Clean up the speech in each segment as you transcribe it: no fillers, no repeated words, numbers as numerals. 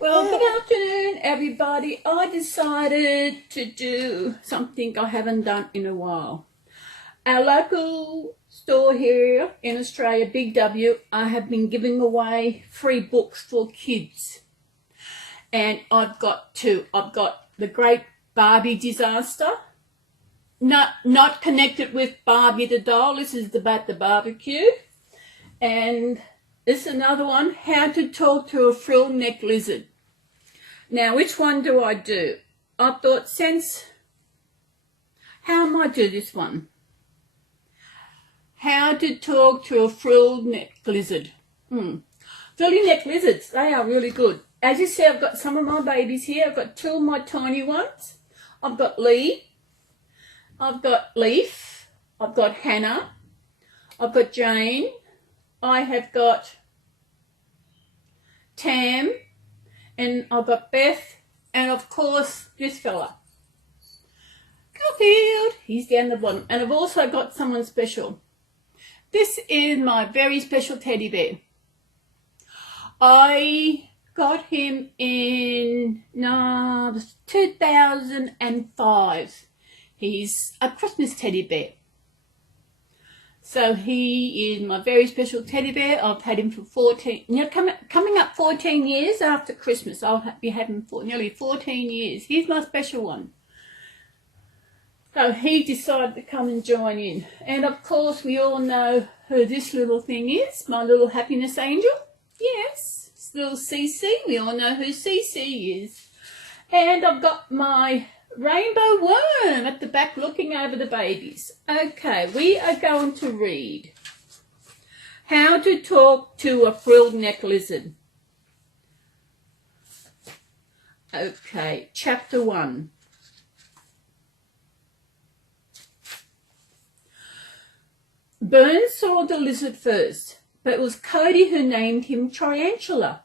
Well, good afternoon, everybody. I decided to do something I haven't done in a while. Our local store here in Australia, Big W, I have been giving away free books for kids. And I've got two. I've got The Great Barbie Disaster, not connected with Barbie the doll. This is about the barbecue. And this is another one, How to Talk to a Frill-Neck Lizard. Now, which one do I do? I thought, how am I do this one? How to Talk to a Frill-Neck Lizard. Frilly-neck lizards, they are really good. As you see, I've got some of my babies here. I've got two of my tiny ones. I've got Lee. I've got Leaf. I've got Hannah. I've got Jane. I have got Tam. And I've got Beth. And, of course, this fella. Garfield. He's down the bottom. And I've also got someone special. This is my very special teddy bear. I got him in 2005. He's a Christmas teddy bear. So he is my very special teddy bear. I've had him for coming up 14 years after Christmas. I'll be having him for nearly 14 years. He's my special one. So he decided to come and join in. And of course we all know who this little thing is, my little happiness angel. Yes, it's little CC. We all know who CC is. And I've got my rainbow worm at the back looking over the babies. Okay, we are going to read How to Talk to a Frilled Neck Lizard. Okay, chapter 1. Bern saw the lizard first, but it was Cody who named him Tarantula.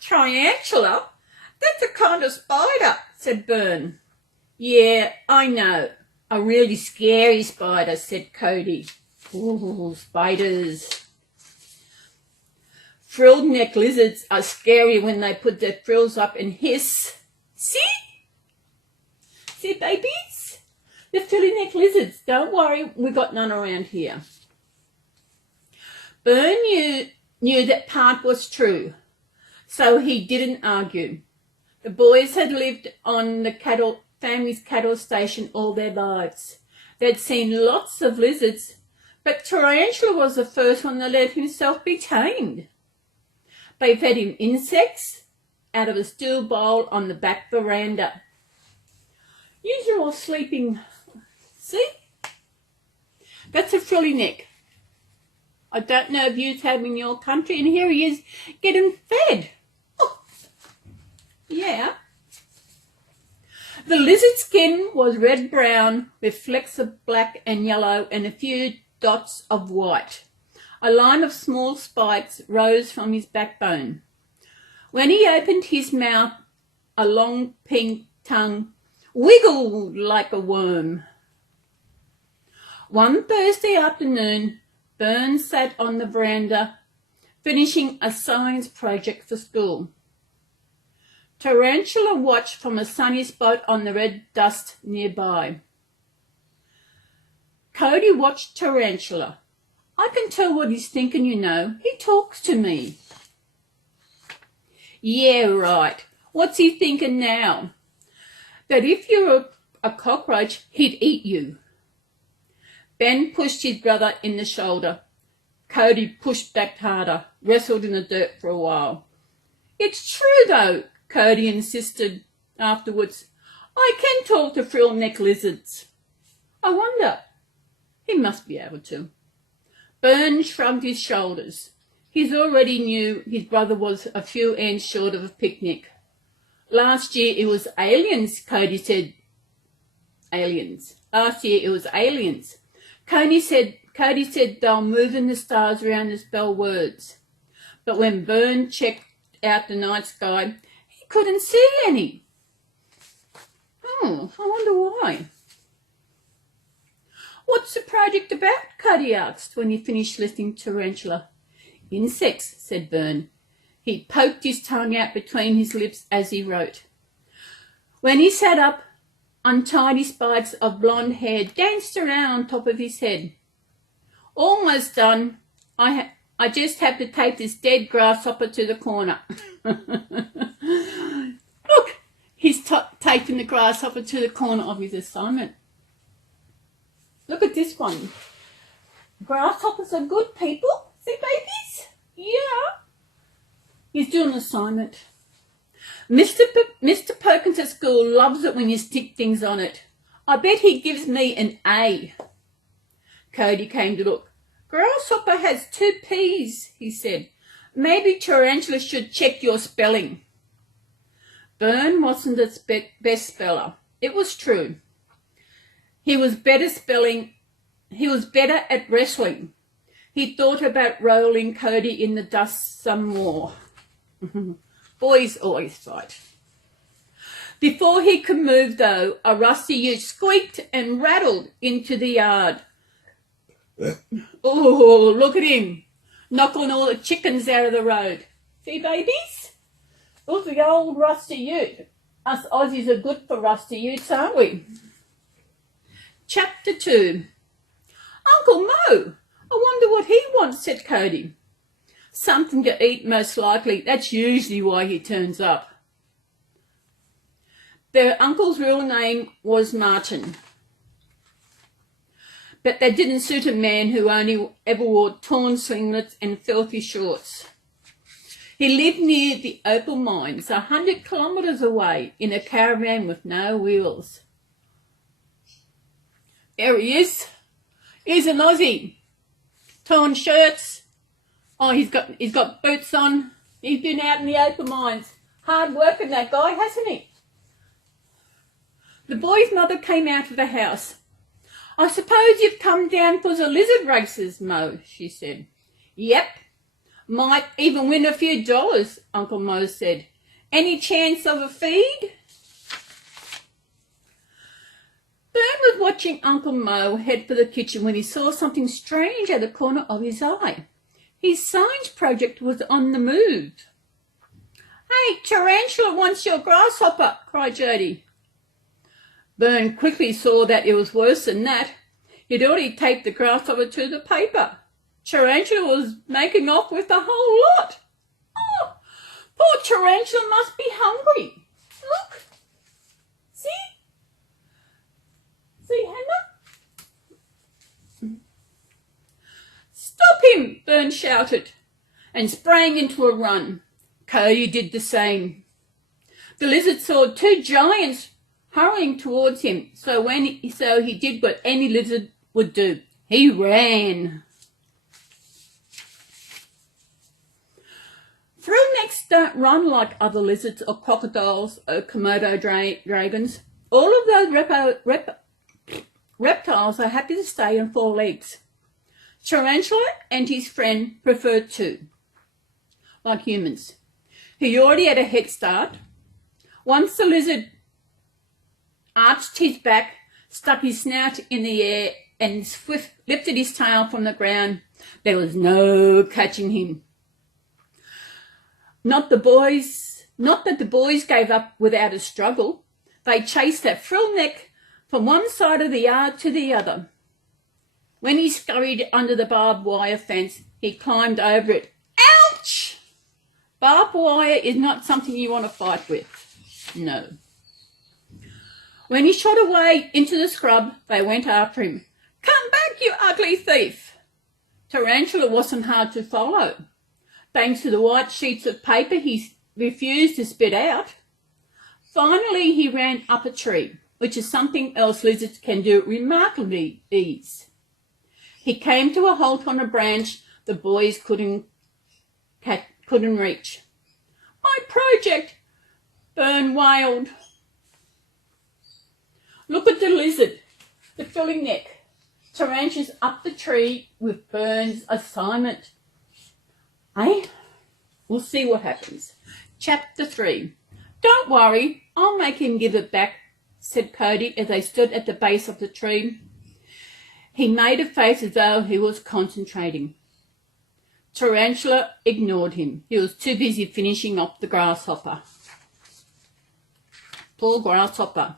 Tarantula? That's a kind of spider, said Bern. Yeah, I know. A really scary spider, said Cody. Ooh, spiders. Frilled neck lizards are scary when they put their frills up and hiss. See? See, babies? The frilly neck lizards. Don't worry, we got none around here. Bern knew that part was true, so he didn't argue. The boys had lived on the family's cattle station all their lives. They'd seen lots of lizards, but Tarantula was the first one to let himself be tamed. They fed him insects out of a steel bowl on the back veranda. Usually all sleeping. See? That's a frilly neck. I don't know if you have in your country, and here he is getting fed. Oh, yeah. The lizard skin was red-brown with flecks of black and yellow and a few dots of white. A line of small spikes rose from his backbone. When he opened his mouth, a long pink tongue wiggled like a worm. One Thursday afternoon, Bern sat on the veranda, finishing a science project for school. Tarantula watched from a sunny spot on the red dust nearby. Cody watched Tarantula. I can tell what he's thinking, you know. He talks to me. Yeah, right. What's he thinking now? That if you're a cockroach, he'd eat you. Ben pushed his brother in the shoulder. Cody pushed back harder, wrestled in the dirt for a while. It's true, though, Cody insisted afterwards. I can talk to frill-neck lizards. I wonder. He must be able to. Bern shrugged his shoulders. He already knew his brother was a few ends short of a picnic. Last year it was aliens, Cody said. Aliens. Last year it was aliens. Cody said they'll move in the stars around to spell words. But when Bern checked out the night sky, he couldn't see any. Oh, I wonder why. What's the project about? Cody asked when he finished listening to Tarantula. Insects, said Bern. He poked his tongue out between his lips as he wrote. When he sat up, untidy spikes of blonde hair danced around on top of his head. Almost done. I just have to tape this dead grasshopper to the corner. Look, he's taping the grasshopper to the corner of his assignment. Look at this one. Grasshoppers are good people. See, babies? Yeah. He's doing an assignment. Mr. Perkins at school loves it when you stick things on it. I bet he gives me an A. Cody came to look. Grasshopper has 2 P's, he said. Maybe Tarantula should check your spelling. Bern wasn't the best speller. It was true. He was better at wrestling. He thought about rolling Cody in the dust some more. Boys always fight. Before he could move, though, a rusty ute squeaked and rattled into the yard. Oh, look at him, knocking all the chickens out of the road. See, babies? Look at the old rusty ute. Us Aussies are good for rusty utes, aren't we? Chapter 2. Uncle Mo, I wonder what he wants, said Cody. Something to eat, most likely. That's usually why he turns up. Their uncle's real name was Martin, but that didn't suit a man who only ever wore torn singlets and filthy shorts. He lived near the opal mines, 100 kilometres away, in a caravan with no wheels. There he is. He's an Aussie. Torn shirts. Oh, he's got boots on. He's been out in the opal mines. Hard working, that guy, hasn't he? The boy's mother came out of the house. I suppose you've come down for the lizard races, Mo, she said. Yep. Might even win a few dollars, Uncle Mo said. Any chance of a feed? Bern was watching Uncle Mo head for the kitchen when he saw something strange at the corner of his eye. His science project was on the move. Hey, Tarantula wants your grasshopper, cried Jody. Bern quickly saw that it was worse than that. He'd already taped the grasshopper to the paper. Tarantula was making off with the whole lot. Oh, poor Tarantula must be hungry. Look. See? See, Hannah? Stop him, Bern shouted, and sprang into a run. Cody did the same. The lizard saw 2 giants hurrying towards him, so he did what any lizard would do. He ran. Frillnecks don't run like other lizards or crocodiles or Komodo dragons. All of those reptiles are happy to stay on 4 legs. Tarantula and his friend preferred 2, like humans. He already had a head start. Once the lizard arched his back, stuck his snout in the air, and lifted his tail from the ground, there was no catching him. Not that the boys gave up without a struggle. They chased that frillneck from one side of the yard to the other. When he scurried under the barbed wire fence, he climbed over it. Ouch! Barbed wire is not something you want to fight with. No. When he shot away into the scrub, they went after him. Come back, you ugly thief! Tarantula wasn't hard to follow. Thanks to the white sheets of paper he refused to spit out. Finally, he ran up a tree, which is something else lizards can do at remarkably ease. He came to a halt on a branch the boys couldn't reach. My project, Bern wailed. Look at the lizard, the filling neck. Tarantula's up the tree with Bern's assignment. We'll see what happens. Chapter 3. Don't worry, I'll make him give it back, said Cody as they stood at the base of the tree. He made a face as though he was concentrating. Tarantula ignored him. He was too busy finishing off the grasshopper. Poor grasshopper.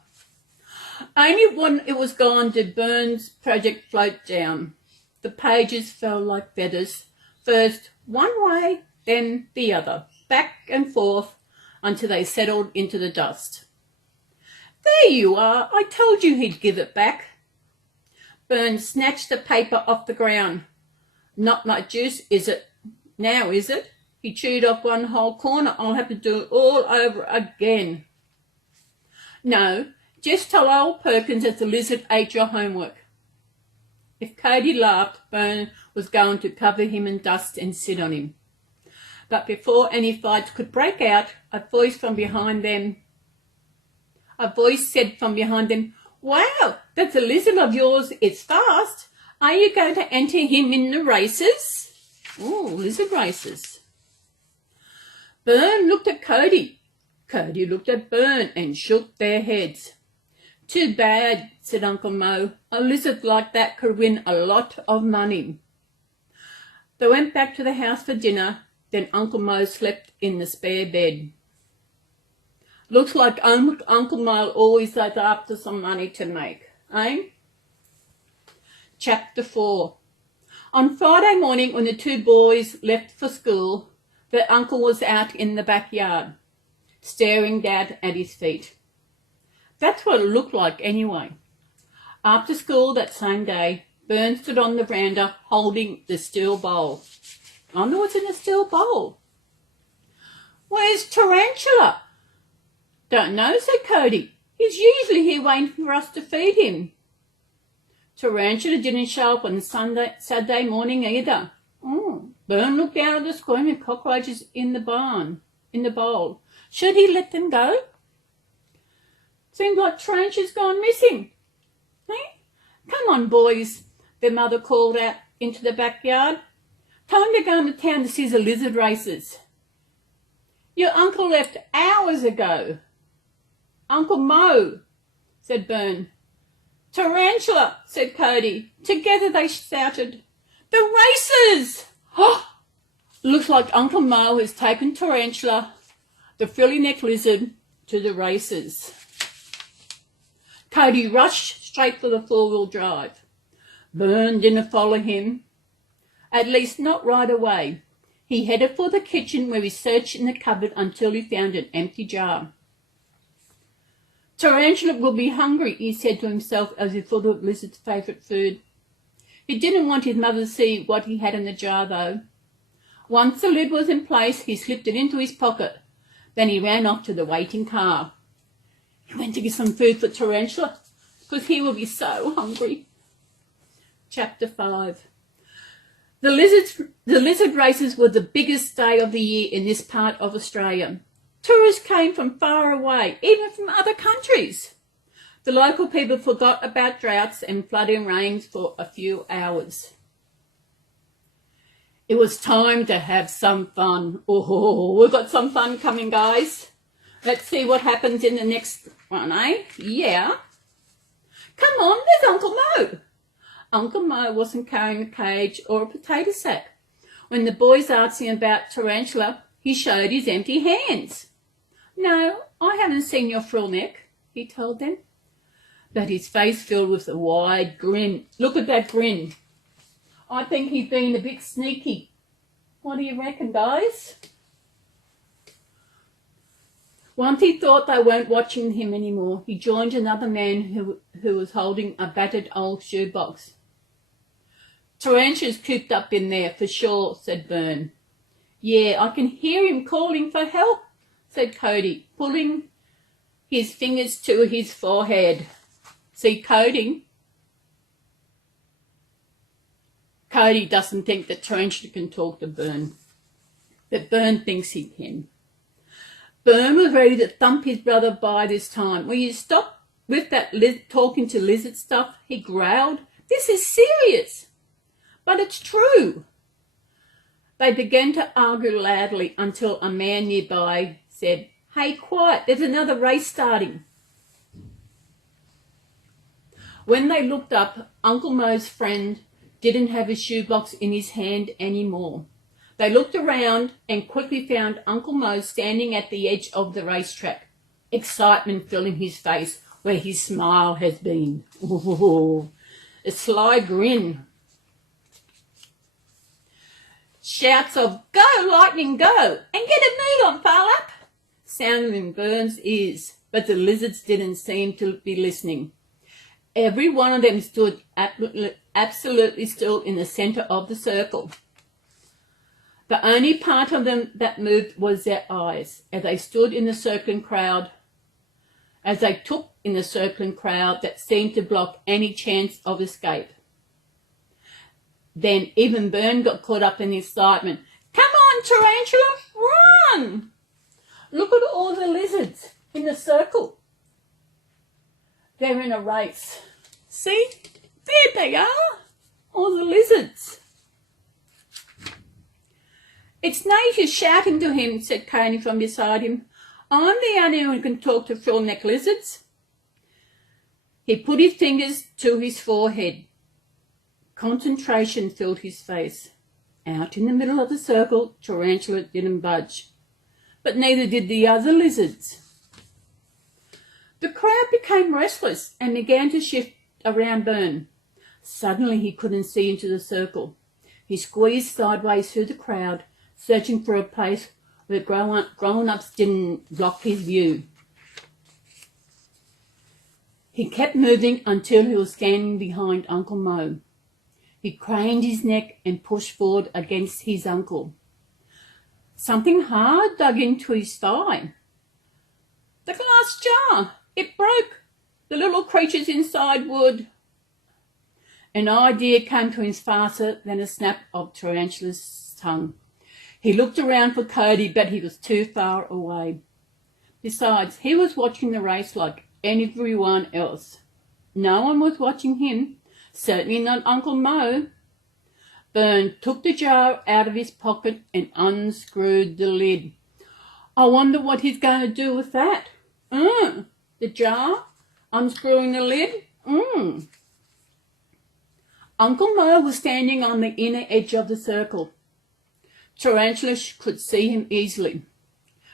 Only when it was gone did Burns' project float down. The pages fell like feathers, first one way, then the other, back and forth, until they settled into the dust. There you are. I told you he'd give it back. Burns snatched the paper off the ground. Not much use, is it? Now, is it? He chewed off one whole corner. I'll have to do it all over again. No, just tell old Perkins that the lizard ate your homework. If Cody laughed, Burns was going to cover him in dust and sit on him. But before any fights could break out, a voice said from behind them, Wow, that's a lizard of yours. It's fast. Are you going to enter him in the races? Oh, lizard races. Burn looked at Cody. Cody looked at Burn and shook their heads. Too bad, said Uncle Mo. A lizard like that could win a lot of money. They went back to the house for dinner. Then Uncle Mo slept in the spare bed. Looks like Uncle Mo always is after some money to make, eh? Chapter 4. On Friday morning, when the two boys left for school, their uncle was out in the backyard, staring down at his feet. That's what it looked like anyway. After school that same day, Burns stood on the veranda holding the steel bowl. I know what's in the steel bowl. Where's Tarantula? Don't know, said Cody. He's usually here waiting for us to feed him. Tarantula didn't show up on Saturday morning either. Burn looked down at the squirming cockroaches in the bowl. Should he let them go? Seems like Tarantula's gone missing. Hey? Come on, boys, their mother called out into the backyard. Time to go into town to see the lizard races. Your uncle left hours ago. Uncle Mo, said Burn. Tarantula, said Cody. Together they shouted, The races! Looks like Uncle Mo has taken Tarantula, the frilly-necked lizard, to the races. Cody rushed straight for the four-wheel drive. Burn didn't follow him. At least not right away. He headed for the kitchen where he searched in the cupboard until he found an empty jar. Tarantula will be hungry, he said to himself as he thought of Lizard's favourite food. He didn't want his mother to see what he had in the jar, though. Once the lid was in place, he slipped it into his pocket. Then he ran off to the waiting car. He went to get some food for Tarantula, because he will be so hungry. Chapter 5. The lizard races were the biggest day of the year in this part of Australia. Tourists came from far away, even from other countries. The local people forgot about droughts and flooding rains for a few hours. It was time to have some fun. Oh, we've got some fun coming, guys. Let's see what happens in the next one, eh? Yeah. Come on, there's Uncle Mo. Uncle Mo wasn't carrying a cage or a potato sack. When the boys asked him about Tarantula, he showed his empty hands. No, I haven't seen your frill neck, he told them. But his face filled with a wide grin. Look at that grin. I think he's been a bit sneaky. What do you reckon, guys? Once he thought they weren't watching him anymore, he joined another man who was holding a battered old shoebox. Tarantula's cooped up in there for sure, said Burn. Yeah, I can hear him calling for help, said Cody, pulling his fingers to his forehead. See, Cody doesn't think that Tarantula can talk to Burn, but Burn thinks he can. Burn was ready to thump his brother by this time. Will you stop with that talking to lizard stuff? He growled. This is serious. But it's true. They began to argue loudly until a man nearby said, Hey, quiet, there's another race starting. When they looked up, Uncle Mo's friend didn't have a shoebox in his hand anymore. They looked around and quickly found Uncle Mo standing at the edge of the racetrack, excitement filling his face where his smile has been. Ooh, a sly grin. Shouts of, "Go, Lightning, go, and get a move on, Farlap," sounded in Burns' ears, but the lizards didn't seem to be listening. Every one of them stood absolutely still in the centre of the circle. The only part of them that moved was their eyes, as they stood in the circling crowd, as they took in the circling crowd that seemed to block any chance of escape. Then even Bern got caught up in excitement. "Come on, Tarantula, run! Look at all the lizards in the circle. They're in a race. See, there they are, all the lizards." "It's no use shouting to him," said Coney from beside him. "I'm the only one who can talk to frill-neck lizards." He put his fingers to his forehead. Concentration filled his face. Out in the middle of the circle, Tarantula didn't budge, but neither did the other lizards. The crowd became restless and began to shift around Bern. Suddenly he couldn't see into the circle. He squeezed sideways through the crowd, searching for a place where grown-ups didn't block his view. He kept moving until he was standing behind Uncle Mo. He craned his neck and pushed forward against his uncle. Something hard dug into his thigh. The glass jar! It broke. The little creatures inside would. An idea came to him faster than a snap of Tarantula's tongue. He looked around for Cody, but he was too far away. Besides, he was watching the race like everyone else. No one was watching him, certainly not Uncle Mo. Bern took the jar out of his pocket and unscrewed the lid. "I wonder what he's going to do with that." The jar, unscrewing the lid. Uncle Mo was standing on the inner edge of the circle. Tarantula could see him easily.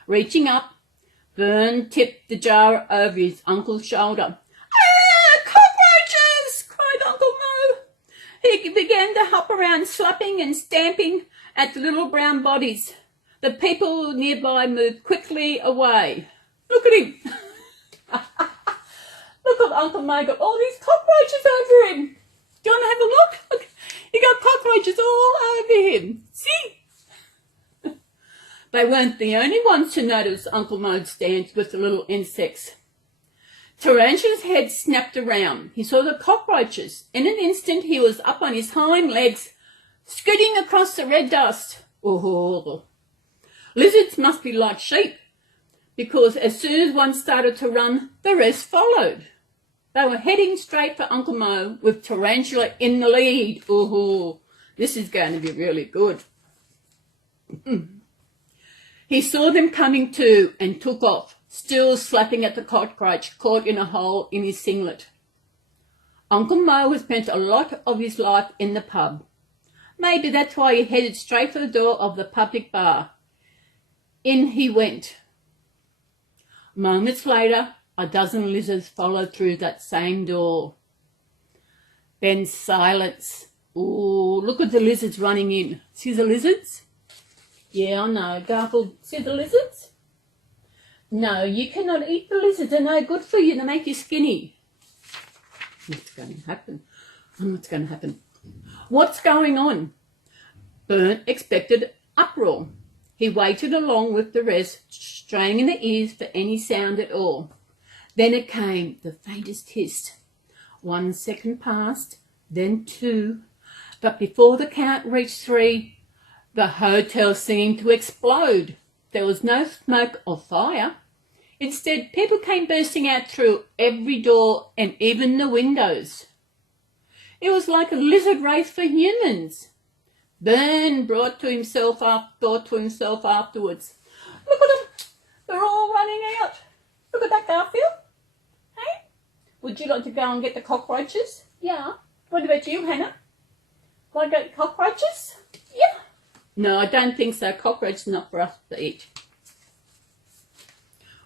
Reaching up, Bern tipped the jar over his uncle's shoulder. "Ah, cockroaches!" cried Uncle Mo. He began to hop around, slapping and stamping at the little brown bodies. The people nearby moved quickly away. "Look at him!" "Look at Uncle Mo, got all these cockroaches over him. Do you want to have a look? Look, he got cockroaches all over him. See?" They weren't the only ones to notice Uncle Mo's dance with the little insects. Tarantula's head snapped around. He saw the cockroaches. In an instant, he was up on his hind legs, scooting across the red dust. Oh, lizards must be like sheep, because as soon as one started to run, the rest followed. They were heading straight for Uncle Mo, with Tarantula in the lead. Oh, this is going to be really good. He saw them coming too and took off, still slapping at the cockroach caught in a hole in his singlet. Uncle Mo had spent a lot of his life in the pub. Maybe that's why he headed straight for the door of the public bar. In he went. Moments later, a dozen lizards followed through that same door. Then silence. Ooh, look at the lizards running in. See the lizards? Yeah, I know. Garfield, see the lizards? No, you cannot eat the lizards. They're no good for you. They make you skinny. What's going to happen? What's going to happen? What's going on? Bern expected uproar. He waited along with the rest, straining the ears for any sound at all. Then it came, the faintest hiss. 1 second passed, then 2. But before the count reached 3, the hotel seemed to explode. There was no smoke or fire. Instead, people came bursting out through every door and even the windows. It was like a lizard race for humans. Bern thought to himself afterwards, "Look at them. They're all running out. Look at that, Garfield. Hey? Would you like to go and get the cockroaches? Yeah. What about you, Hannah? Want to get cockroaches? Yeah. No, I don't think so. Cockroaches not for us to eat.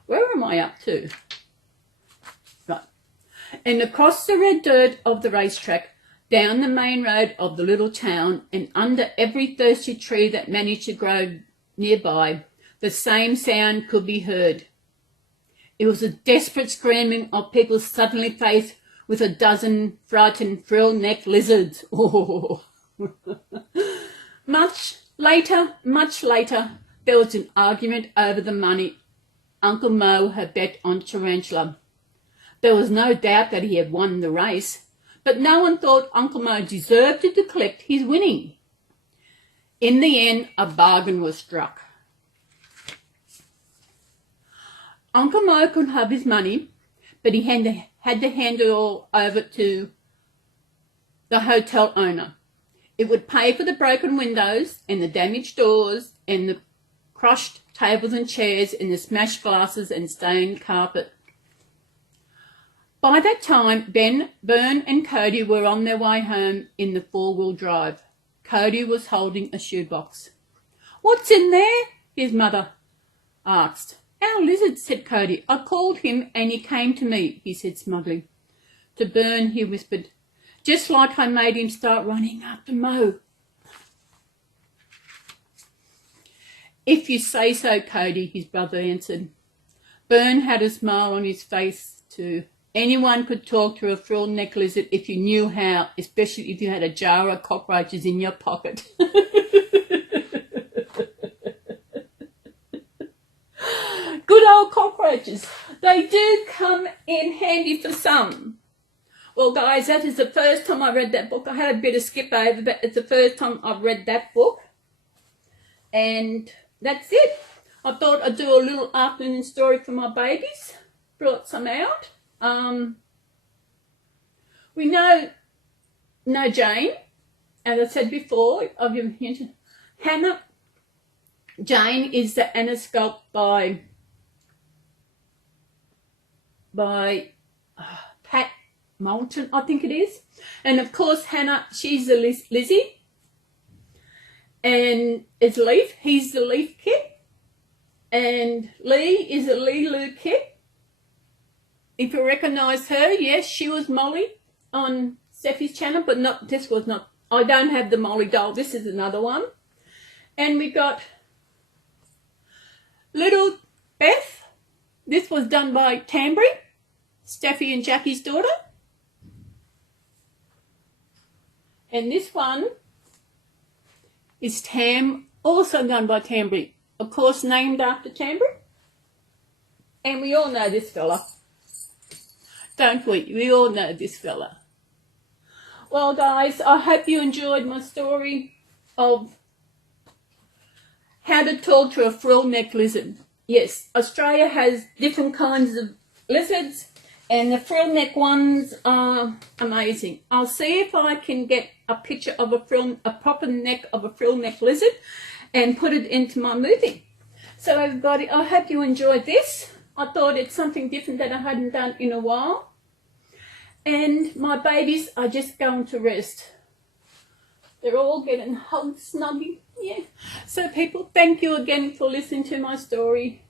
Where am I up to? Right. And across the red dirt of the racetrack, down the main road of the little town, and under every thirsty tree that managed to grow nearby, the same sound could be heard. It was a desperate screaming of people suddenly faced with a dozen frightened frill-necked lizards. Oh. Much later, there was an argument over the money Uncle Mo had bet on Tarantula. There was no doubt that he had won the race, but no one thought Uncle Mo deserved to collect his winning. In the end, a bargain was struck. Uncle Mo could have his money, but he had to hand it all over to the hotel owner. It would pay for the broken windows and the damaged doors and the crushed tables and chairs and the smashed glasses and stained carpet. By that time, Bern and Cody were on their way home in the four-wheel drive. Cody was holding a shoebox. "What's in there?" his mother asked. "Our lizard," said Cody. "I called him and he came to me," he said smugly. To Bern, he whispered, "Just like I made him start running after Mo." "If you say so, Cody," his brother answered. Bern had a smile on his face too. Anyone could talk to a frill-necked lizard if you knew how, especially if you had a jar of cockroaches in your pocket. Good old cockroaches. They do come in handy for some. Well, guys, that is the first time I read that book. I had a bit of skip over, but it's the first time I've read that book. And that's it. I thought I'd do a little afternoon story for my babies. Brought some out. We know Jane, as I said before, Hannah. Jane is the Anisculpt by Pat Moulton, I think it is. And of course, Hannah, she's the Lizzie. And it's Leaf, he's the Leaf kid. And Lee is a Lee kid. If you recognise her, yes, she was Molly on Steffi's channel, but not, this was not, I don't have the Molly doll, this is another one. And we got little Beth, this was done by Tambry, Steffi and Jackie's daughter. And this one is Tam, also done by Tambry, of course named after Tambry. And we all know this fella. Don't we? We all know this fella. Well, guys, I hope you enjoyed my story of how to talk to a frill-necked lizard. Yes, Australia has different kinds of lizards, and the frill-neck ones are amazing. I'll see if I can get a picture of a proper neck of a frill-neck lizard and put it into my movie. So, everybody, I hope you enjoyed this. I thought it's something different that I hadn't done in a while. And my babies are just going to rest. They're all getting hugged, snuggy. Yeah. So people, thank you again for listening to my story.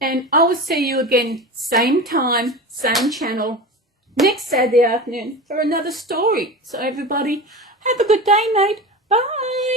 And I will see you again, same time, same channel, next Saturday afternoon for another story. So everybody, have a good day, mate. Bye.